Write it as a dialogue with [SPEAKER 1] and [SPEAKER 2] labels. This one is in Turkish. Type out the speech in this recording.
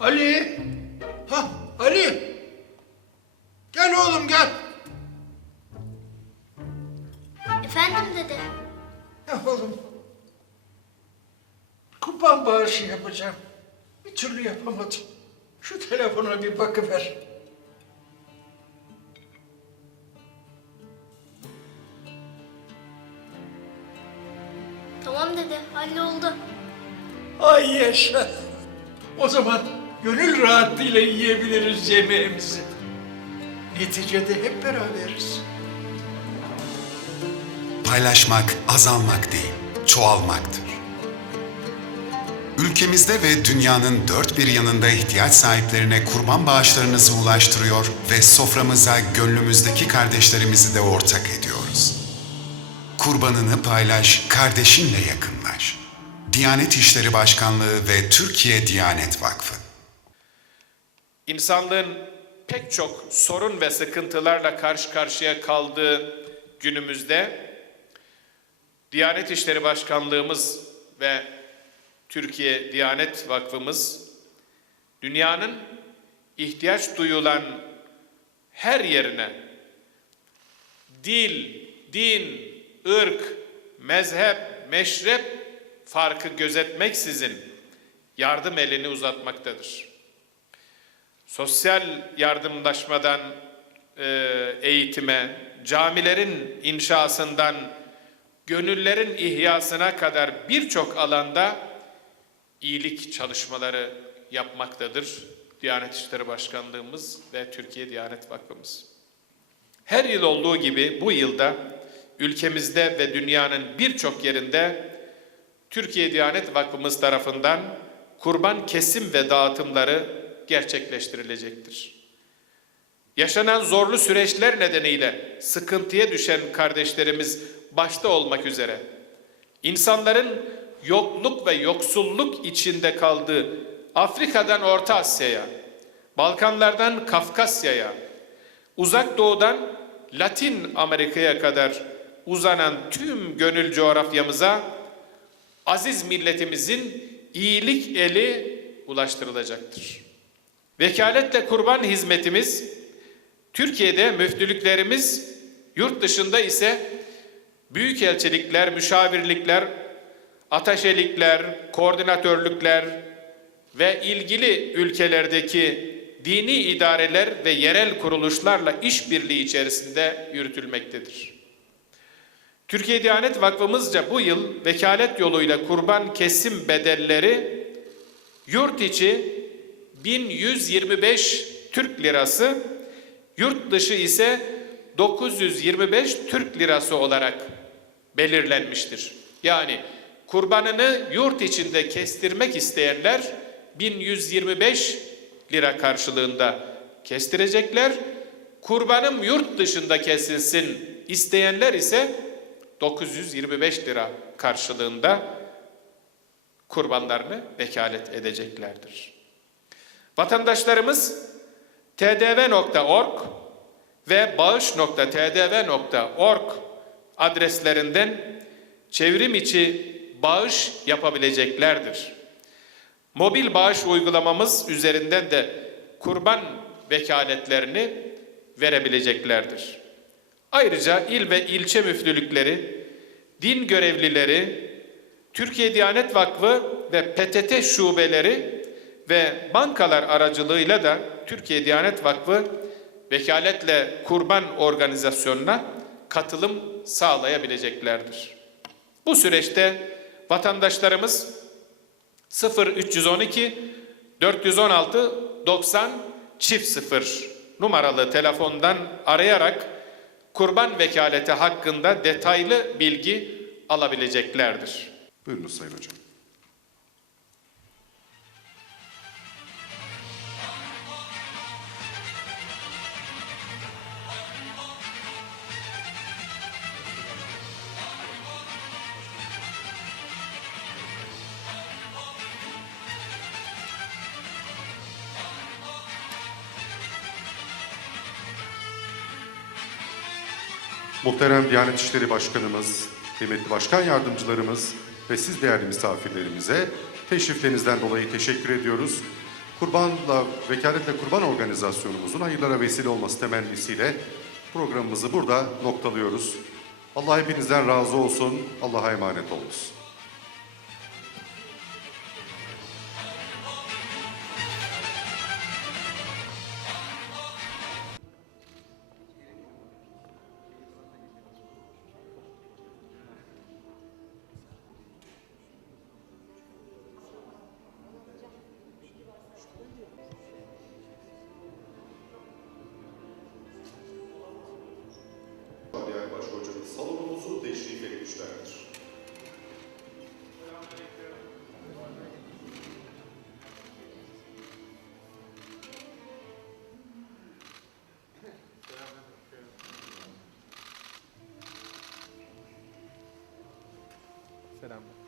[SPEAKER 1] Ali! Ha Ali! Gel oğlum gel.
[SPEAKER 2] Efendim dede.
[SPEAKER 1] Ya oğlum. Kurban bağışı yapacağım. Bir türlü yapamadım. Şu telefona bir bakıver.
[SPEAKER 2] Tamam dede halloldu.
[SPEAKER 1] Ay yaşa. O zaman gönül rahatlığıyla yiyebiliriz yemeğimizi. Neticede hep beraberiz.
[SPEAKER 3] Paylaşmak azalmak değil, çoğalmaktır. Ülkemizde ve dünyanın dört bir yanında ihtiyaç sahiplerine kurban bağışlarınızı ulaştırıyor ve soframıza gönlümüzdeki kardeşlerimizi de ortak ediyoruz. Kurbanını paylaş, kardeşinle yakınlaş. Diyanet İşleri Başkanlığı ve Türkiye Diyanet Vakfı.
[SPEAKER 4] İnsanlığın pek çok sorun ve sıkıntılarla karşı karşıya kaldığı günümüzde Diyanet İşleri Başkanlığımız ve Türkiye Diyanet Vakfımız dünyanın ihtiyaç duyulan her yerine dil, din, ırk, mezhep, meşrep farkı gözetmeksizin yardım elini uzatmaktadır sosyal yardımlaşmadan e, eğitime, camilerin inşasından gönüllerin ihyasına kadar birçok alanda iyilik çalışmaları yapmaktadır. Diyanet İşleri Başkanlığımız ve Türkiye Diyanet Vakfımız. Her yıl olduğu gibi bu yılda ülkemizde ve dünyanın birçok yerinde Türkiye Diyanet Vakfımız tarafından kurban kesim ve dağıtımları gerçekleştirilecektir. Yaşanan zorlu süreçler nedeniyle sıkıntıya düşen kardeşlerimiz başta olmak üzere insanların yokluk ve yoksulluk içinde kaldığı Afrika'dan Orta Asya'ya, Balkanlardan Kafkasya'ya, Uzak Doğu'dan Latin Amerika'ya kadar uzanan tüm gönül coğrafyamıza aziz milletimizin iyilik eli ulaştırılacaktır. Vekaletle kurban hizmetimiz Türkiye'de müftülüklerimiz, yurt dışında ise büyükelçilikler, müşavirlikler, ataşelikler, koordinatörlükler ve ilgili ülkelerdeki dini idareler ve yerel kuruluşlarla işbirliği içerisinde yürütülmektedir. Türkiye Diyanet Vakfımızca bu yıl vekalet yoluyla kurban kesim bedelleri yurt içi 1125 Türk lirası, yurt dışı ise 925 Türk lirası olarak belirlenmiştir. Yani kurbanını yurt içinde kestirmek isteyenler 1125 lira karşılığında kestirecekler. Kurbanım yurt dışında kesilsin isteyenler ise 925 lira karşılığında kurbanlarını vekalet edeceklerdir. Vatandaşlarımız tdv.org ve bağış.tdv.org adreslerinden çevrim içi bağış yapabileceklerdir. Mobil bağış uygulamamız üzerinden de kurban vekaletlerini verebileceklerdir. Ayrıca il ve ilçe müftülükleri, din görevlileri, Türkiye Diyanet Vakfı ve PTT şubeleri ve bankalar aracılığıyla da Türkiye Diyanet Vakfı vekaletle kurban organizasyonuna katılım sağlayabileceklerdir. Bu süreçte vatandaşlarımız 0312 416 90 çift 0 numaralı telefondan arayarak kurban vekaleti hakkında detaylı bilgi alabileceklerdir.
[SPEAKER 5] Buyurunuz Sayın Hocam. Muhterem Diyanet İşleri Başkanımız, kıymetli başkan yardımcılarımız ve siz değerli misafirlerimize teşriflerinizden dolayı teşekkür ediyoruz. Kurbanla, vekaletle kurban organizasyonumuzun hayırlara vesile olması temennisiyle programımızı burada noktalıyoruz. Allah hepinizden razı olsun. Allah'a emanet olunuz.
[SPEAKER 4] Salamat.